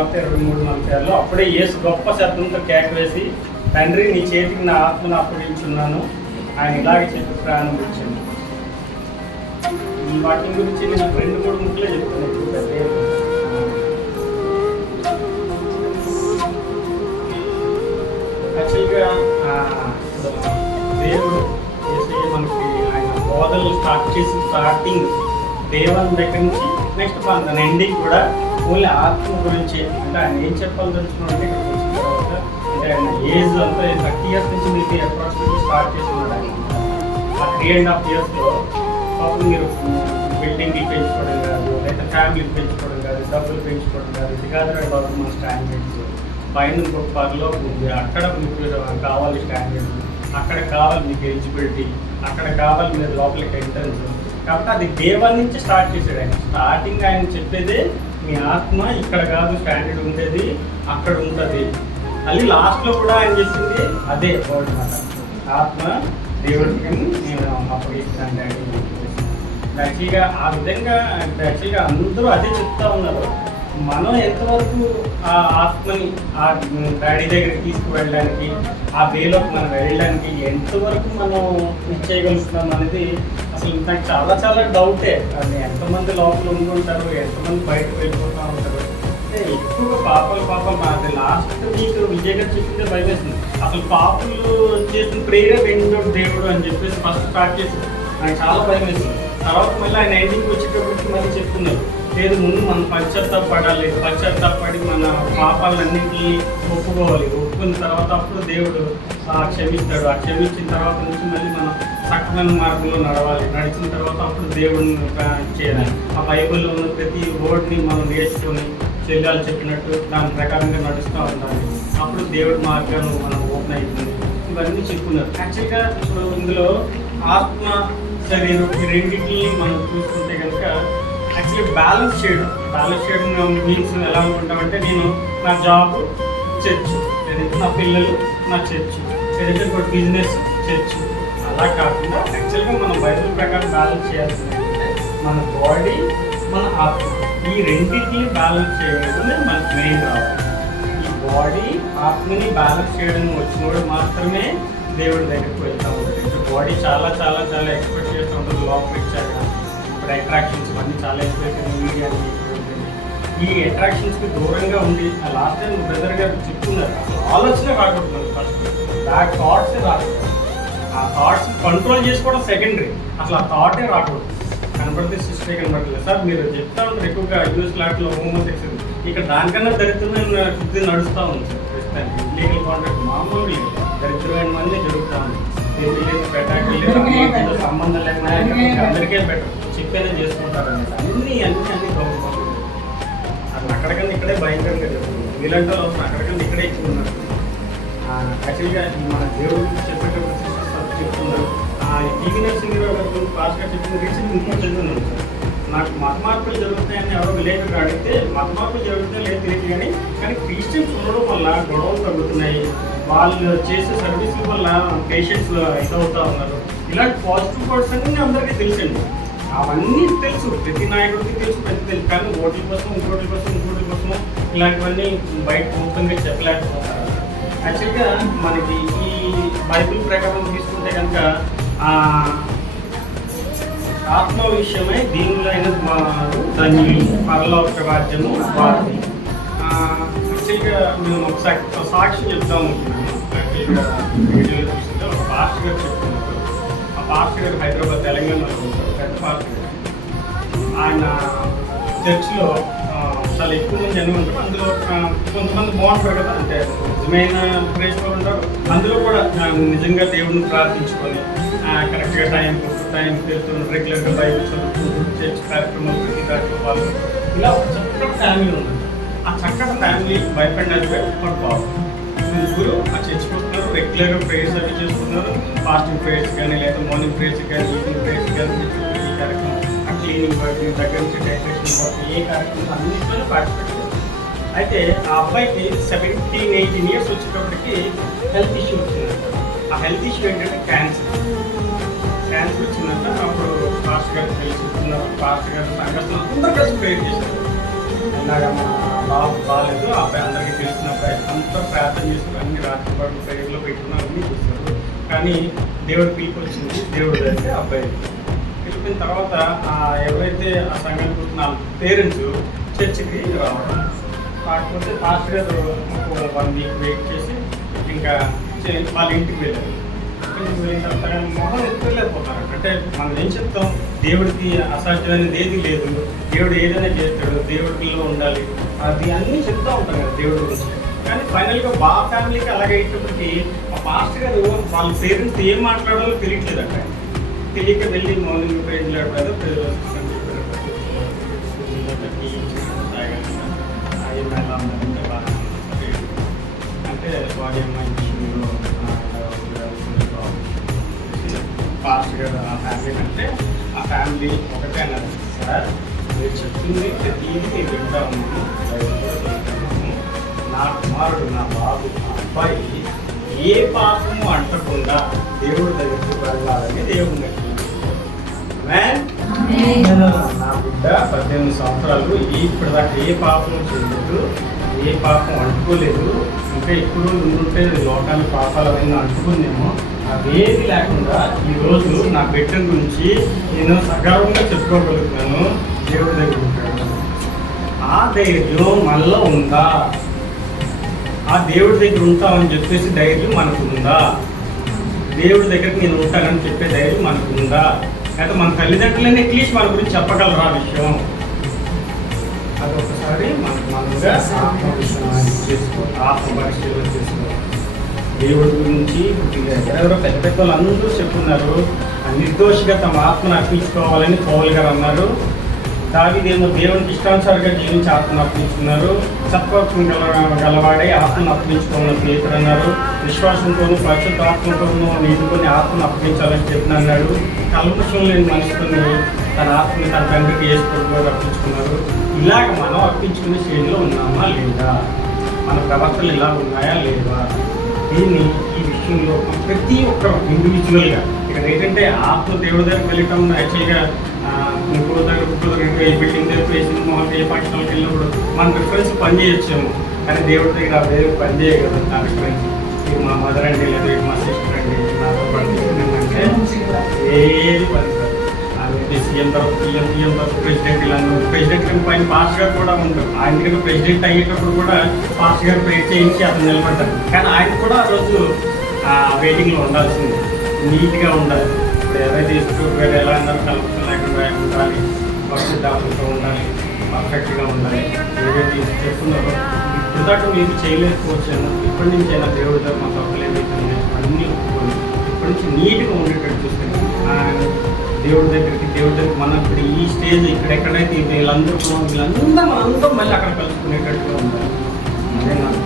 సువార్త ఇరవై మూడు నలభైలో అప్పుడే యేసు గొప్ప శబ్దంతో కేక వేసి తండ్రి నీ చేతికి నా ఆత్మను అప్పగించున్నాను. ఆయన ఇలాగే చెప్పి ప్రారంభించింది ఈ వాక్యం గురించి నేను రెండు మూడు ముక్కలే చెప్తున్నాను యాక్చువల్గా దేవుడు మనకి ఆయన బోధనలు స్టార్ట్ చేసిన స్టార్టింగ్ దేవాలయం దగ్గర నుంచి నెక్స్ట్ మన ఎండింగ్ కూడా ఓన్లీ ఆత్మ గురించి అంటే ఆయన ఏం చెప్పాలి ఇక్కడికి వచ్చిన తర్వాత అంటే ఆయన ఏజ్ అంతా థర్టీ ఇయర్స్ నుంచి మీకు అప్రాక్సిమేట్లీ స్టార్ట్ చేసి ఆయన. ఆ త్రీ అండ్ హాఫ్ ఇయర్స్లో పాపం మీరు బిల్డింగ్లు పెంచుకోవడం కాదు లేదా ఫ్యామిలీ పెంచుకోవడం కాదు డబ్బులు పెంచుకోవడం కాదు ఇది కాదు బాబు మన స్టాండర్డ్స్ పైన ఇంకొక పనిలో ఉంది. అక్కడ మీకు కావాలి స్టాండర్డ్ అక్కడ కావాలి మీకు ఎలిజిబిలిటీ అక్కడ కావాలి మీరు లోపలికి ఎంట్రన్స్ కాబట్టి అది దేవాల నుంచి స్టార్ట్ చేశాడు ఆయన. స్టార్టింగ్ ఆయన చెప్పేదే మీ ఆత్మ ఇక్కడ కాదు స్టాండర్డ్ ఉండేది అక్కడ ఉంటుంది. మళ్ళీ లాస్ట్లో కూడా ఆయన చెప్పింది అదే వర్డ్ మాట. ఆత్మ దేవుడికి నేను అప్పగిస్తాను డాడీ అని యాక్చువల్గా ఆ విధంగా యాక్చువల్గా అందరూ అదే చెప్తా ఉన్నారు. మనం ఎంతవరకు ఆ ఆత్మని ఆ డాడీ దగ్గర తీసుకువెళ్ళడానికి ఆ వేలోకి మనం వెళ్ళడానికి ఎంతవరకు మనం చేయగలుగుతున్నాం అనేది అసలు నాకు చాలా చాలా డౌటే. అది ఎంతమంది లోపల ఉండి ఉంటారు ఎంతమంది బయటకు వెళ్ళిపోతూ ఉంటారు. అంటే ఎక్కువ పాపలు పాపలు మాది లాస్ట్ వీక్ విజయ్ గారు చెప్పిందే భయమేసింది. అసలు పాపలు చేసిన ప్రేయర్ వెంకటోడు దేవుడు అని చెప్పేసి ఫస్ట్ స్టార్ట్ చేసి నాకు చాలా భయం వేసింది తర్వాత మళ్ళీ ఆయన ఎండింగ్ వచ్చేటప్పటికి మళ్ళీ చెప్తున్నారు. లేదు ముందు మనం పశ్చాత్తాపడాలి. పశ్చాత్తాపడి మన పాపాలన్నింటినీ ఒప్పుకోవాలి. ఒప్పుకున్న తర్వాత అప్పుడు దేవుడు క్షమిస్తాడు. ఆ క్షమించిన తర్వాత నుంచి మళ్ళీ మనం సక్రమైన మార్గంలో నడవాలి. నడిచిన తర్వాత అప్పుడు దేవుడిని చేయాలి. ఆ బైబిల్లో ఉన్న ప్రతి వర్డ్ని మనం నేర్చుకొని చెల్లాలు చెప్పినట్టు దాని ప్రకారంగా నడుస్తూ ఉండాలి. అప్పుడు దేవుడి మార్గాన్ని మనం ఓపెన్ అవుతుంది ఇవన్నీ చెప్పుకున్నారు. యాక్చువల్గా ఇప్పుడు ఇందులో ఆత్మ శరీరం ఈ రెండింటిని మనం చూసుకుంటే కనుక యాక్చువల్లీ బ్యాలెన్స్ చేయడం. బ్యాలెన్స్ చేయడం మీన్స్ ఎలా అనుకుంటామంటే నేను నా జాబ్ చర్చ్ నా పిల్లలు నా చర్చ్. ఏదైతే ఒక బిజినెస్ చేయొచ్చు. అలా కాకుండా యాక్చువల్గా మనం బైబిల్ ప్రకారం బ్యాలెన్స్ చేయాల్సింది మన బాడీ మన ఆత్మ ఈ రెండింటిని బ్యాలెన్స్ చేయడం మనకు మెయిన్ రావాలి. ఈ బాడీ ఆత్మని బ్యాలెన్స్ చేయడం వచ్చినప్పుడు మాత్రమే దేవుడి దగ్గరికి వెళ్తా. బాడీ చాలా చాలా చాలా ఎక్స్పెక్ట్ చేస్తూ ఉంటుంది లోపల ఇచ్చారు ఇప్పుడు అట్రాక్షన్స్ అన్నీ చాలా ఎక్స్పెక్ట్ మీడియా ఈ అట్రాక్షన్స్కి దూరంగా ఉండి ఆ లాస్ట్ టైం బ్రదర్ గారు చెప్తున్నారు అసలు ఆలోచన రాకూడదు ఫస్ట్ ఆ థాట్స్ రాకూడదు. ఆ థాట్స్ కంట్రోల్ చేసుకోవడం సెకండరీ అసలు ఆ థాటే రాకూడదు. కనబడితే సిస్టే కనబడలేదు సార్ మీరు చెప్తా ఉంటారు ఎక్కువగా యూఎస్ లాట్లో హోమో సెక్స్ ఇక్కడ దానికన్నా దరిద్రమైన శుద్ధి నడుస్తూ ఉంది. సార్ ప్రస్తుతానికి లీగల్ కాంట్రాక్ట్ మామూలు దరిద్రమైన మంది జరుగుతూ ఉంది. లేదు లేదు సంబంధం లేకుండా అందరికే అందరికీ బెటర్ చెప్పేదే చేసుకుంటారు అన్ని అన్ని అన్ని గవర్నమెంట్ అక్కడికన్నా ఇక్కడే భయంకరంగా జరుగుతుంది వీళ్ళంటే వాళ్ళు అక్కడికన్నా ఇక్కడే ఎక్కువ ఉన్నారు యాక్చువల్గా మన దేవుడు చెప్పేటప్పుడు చెప్తున్నారు. టీవీ సింగర్ గారు ఫాస్ట్గా చెప్పిన రీసెంట్ ఇంకో చదివినాను సార్ నాకు మత మార్పులు జరుగుతాయని ఎవరో విలేకరులు అడిగితే మత మార్పులు జరుగుతాయి లేదు తెలియదు కానీ కానీ క్రిస్టియన్స్ ఉండడం వల్ల గొడవలు తగ్గుతున్నాయి. వాళ్ళు చేసే సర్వీసుల వల్ల పేషెంట్స్ ఇదవుతా ఉన్నారు. ఇలాంటి పాజిటివ్ వర్డ్స్ అన్నీ అందరికీ తెలుసండి. అవన్నీ తెలుసు. ప్రతి నాయకుడికి తెలుసు ప్రతి తెలుసు. కానీ ఓట్ల కోసం ఇంకోటి కోసం ఇంకోటి కోసం ఇలాంటివన్నీ బయట ఓపెన్గా చెప్పలేకపోతారు యాక్చువల్గా మనకి ఈ బైబిల్ ప్రకారం తీసుకుంటే కనుక ఆత్మ విషయమై దీనులైన వారు ధన్యులు పరలోక రాజ్యము వారిది. యాక్చువల్గా మేము ఒకసారి ఒక సాక్షి చెప్తాము యాక్చువల్గా వీడియోలో చూస్తుంటే ఒక పాస్టర్ గారు పాస్టర్ హైదరాబాద్ తెలంగాణలో పెద్ద పాస్టర్ ఆయన చర్చ్లో చాలా ఎక్కువ మంది జనం ఉంటారు. అందులో కొంతమంది బాగుంటారు కదా అంటే నిజమైన ప్రేక్షకులు ఉంటారు. అందులో కూడా నిజంగా దేవుడిని ప్రార్థించుకొని కరెక్ట్గా టైం టైం వెళ్తున్న రెగ్యులర్గా బైబిల్ చదువుకుంటూ చర్చ్ కార్యక్రమాలు ప్రతి కార్యక్రమాలు ఇలా ఒక చక్కటి ఫ్యామిలీ ఉంది. ఆ చక్కటి ఫ్యామిలీ వైఫ్ అండ్ హస్బెండ్ ఒక ముగ్గురు ఆ చర్చ్కి వస్తున్నారు రెగ్యులర్గా ప్రేయర్స్ అవి చేస్తున్నారు. ఫాస్టింగ్ ప్రేయర్స్ కానీ లేదా మార్నింగ్ ప్రేయర్స్ కానీ ఈవినింగ్ ప్రేయర్స్ కానీ ఈ కార్యక్రమం ఆ క్లీనింగ్ వర్క్ దగ్గర నుంచి డెకరేషన్ వర్క్ ఏ కార్యక్రమం అన్నింటిలో పార్టిసిపేట్ అయితే ఆ అబ్బాయికి సెవెంటీన్ ఎయిటీన్ ఇయర్స్ వచ్చేటప్పటికి హెల్త్ ఇష్యూ వచ్చిందంట. ఆ హెల్త్ ఇష్యూ ఏంటంటే క్యాన్సర్ క్యాన్సర్ వచ్చిందంట. అప్పుడు పాస్టర్ గారు తెలిసి పాస్టర్ గారు సంఘటన అందరూ కలిసి ప్రేయర్ చేశారు. అలాగా మా బాబు బాగాలేదు ఆ అబ్బాయి అందరికీ తెలిసిన అంతా ప్రార్థన చేసుకుని అన్ని రాత్రి పాటు ప్రేయర్లో పెట్టుకున్న చూస్తారు కానీ దేవుడు పిలిపి వచ్చింది దేవుడు అయితే అబ్బాయి. పిలిపిన తర్వాత ఎవరైతే ఆ సంఘానికి పుట్టిన పేరెంట్స్ చర్చికి రావడం కాకపోతే పాస్టర్ గారు వన్ వీక్ వెయిట్ చేసి ఇంకా వాళ్ళ ఇంటికి వెళ్ళారు ఇంటికి వెళ్ళిన తర్వాత ఆయన మొహం ఎత్తుకోలేకపోతారు అంటే మనం ఏం చెప్తాం దేవుడికి అసాధ్యమైనది ఏది లేదు దేవుడు ఏదైనా చేస్తాడు దేవుడిలో ఉండాలి అది అన్నీ చెప్తా ఉంటాం కదా దేవుడి గురించి కానీ ఫైనల్గా బా ఫ్యామిలీకి అలాగే అయ్యేటప్పటికి ఆ పాస్టర్ గారు వాళ్ళ పేరెంట్స్ ఏం మాట్లాడాలో తెలియట్లేదు అక్కడ తెలియక వెళ్ళి మార్నింగ్ ప్రేజ్ లేకపోతే మీరు చెప్పింది ప్రతిదీ నేను వింటా ఉన్నాను బైబిల్ కూడా చదువుతున్నాను. నా కుమారుడు నా బాబు నా అబ్బాయి ఏ పాపము అంటకుండా దేవుడి దగ్గరికి వెళ్ళాలని దేవుడు నా బిడ్డ పద్దెనిమిది సంవత్సరాలు ఇప్పుడు దాకా ఏ పాపం చేయలేదు ఏ పాపం అంటుకోలేదు. ఇంకా ఇప్పుడు ఉంటే లోకాన్ని పాపాలు అవన్నీ అంటుకుందేమో అవేది లేకుండా ఈ రోజు నా బిడ్డ గురించి నేను సగర్వంగా చెప్పుకోగలుగుతున్నాను దేవుడి దగ్గర ఉంటాడు ఆ ధైర్యం మనలో ఉందా ఆ దేవుడి దగ్గర ఉంటామని చెప్పేసి ధైర్యం మనకు ఉందా? దేవుడి దగ్గర నేను ఉంటానని చెప్పే ధైర్యం మనకు ఉందా? అయితే మన తల్లిదండ్రులనే అట్లీస్ట్ మన గురించి చెప్పగలరా విషయం? అది ఒకసారి మనకు మనగా ఆత్మవిశ్వాసం చేసుకో ఆత్మ పరిశీలన చేసుకో. దేవుడి గురించి ఎవరెవరో పెద్ద పెద్ద వాళ్ళు అందరూ చెప్పున్నారు నిర్దోషిగా తమ ఆత్మను అర్పించుకోవాలని పౌల్ గారు అన్నారు. దావిదేమో దేవునికి ఇష్టానుసారంగా జీవించి ఆత్మను అర్పించుకున్నారు. సత్వత్వం గల గలవాడే ఆత్మను అర్పించుకోవాలని పేతురు అన్నారు విశ్వాసంతోనూ పరిశుద్ధ ఆత్మతోనూ నీటితోని ఆత్మను అర్పించాలని చెప్పిన అన్నాడు కల్మషం లేని మనిషితోని తన ఆత్మని తన తండ్రికి వేసుకోవడం అర్పించుకున్నారు. ఇలాగ మనం అర్పించుకునే శ్రేణిలో ఉన్నామా లేదా? మన ప్రవర్తనలు ఇలా ఉన్నాయా లేవా దీన్ని ఈ విషయంలో ప్రతి ఒక్క ఇండివిజువల్గా ఇక్కడ ఏంటంటే ఆత్మ దేవుడి దగ్గరికి వెళ్ళటం యాక్చువల్గా ఇంకో దగ్గర ఇంకో దగ్గర ఏ బిల్డింగ్ దగ్గర ఏ సినిమా హాల్కి ఏ ఫంక్షన్కి వెళ్ళినప్పుడు మన ప్రిఫరెన్స్ పని చేయొచ్చేమో. కానీ దేవుడి దగ్గర ఆ వేరే పని చేయగలదు నా ప్రిఫరెన్స్ ఇది మా మదర్ అండి లేదా మా సిస్టర్ అండి నాతో పని అంటే ఏది పని కాదు. సీఎం తరఫు పిఎం సీఎం తరఫు ప్రెసిడెంట్ ఇలా ప్రెసిడెంట్ పైన పాస్ గారు కూడా ఉంటారు ఆయన దగ్గర ప్రెసిడెంట్ అయ్యేటప్పుడు కూడా పాస్ గారు ప్రేర్ చేయించి అతను నిలబడ్డారు కానీ ఆయన కూడా ఆ రోజు వెయిటింగ్లో ఉండాల్సింది. నీట్గా ఉండాలి. ఇప్పుడు ఎవరైతే ఇన్స్టిట్యూట్ ఎలా అన్నారు కలుపుతూ లేకుండా ఉండాలి వర్క్ డాక్టర్తో ఉండాలి పర్ఫెక్ట్గా ఉండాలి ఏదైతే చెప్తున్నారో ఇప్పుడు దాకా మీకు చేయలేకపోవచ్చు ఇప్పటి నుంచి అయినా దేవుడి దగ్గర మా తప్పులు ఉన్నాయో అన్నీ ఒప్పుకోండి ఇప్పటి నుంచి నీట్గా ఉండేటట్టు ఆ, దేవుడి దగ్గరికి దేవుడి దగ్గర మనం ఇప్పుడు ఈ స్టేజ్ ఇక్కడ ఎక్కడైతే వీళ్ళందరూ వీళ్ళందరూ మనందరం మళ్ళీ అక్కడ కలుసుకునేటట్టుగా ఉండాలి. అదే నాకు.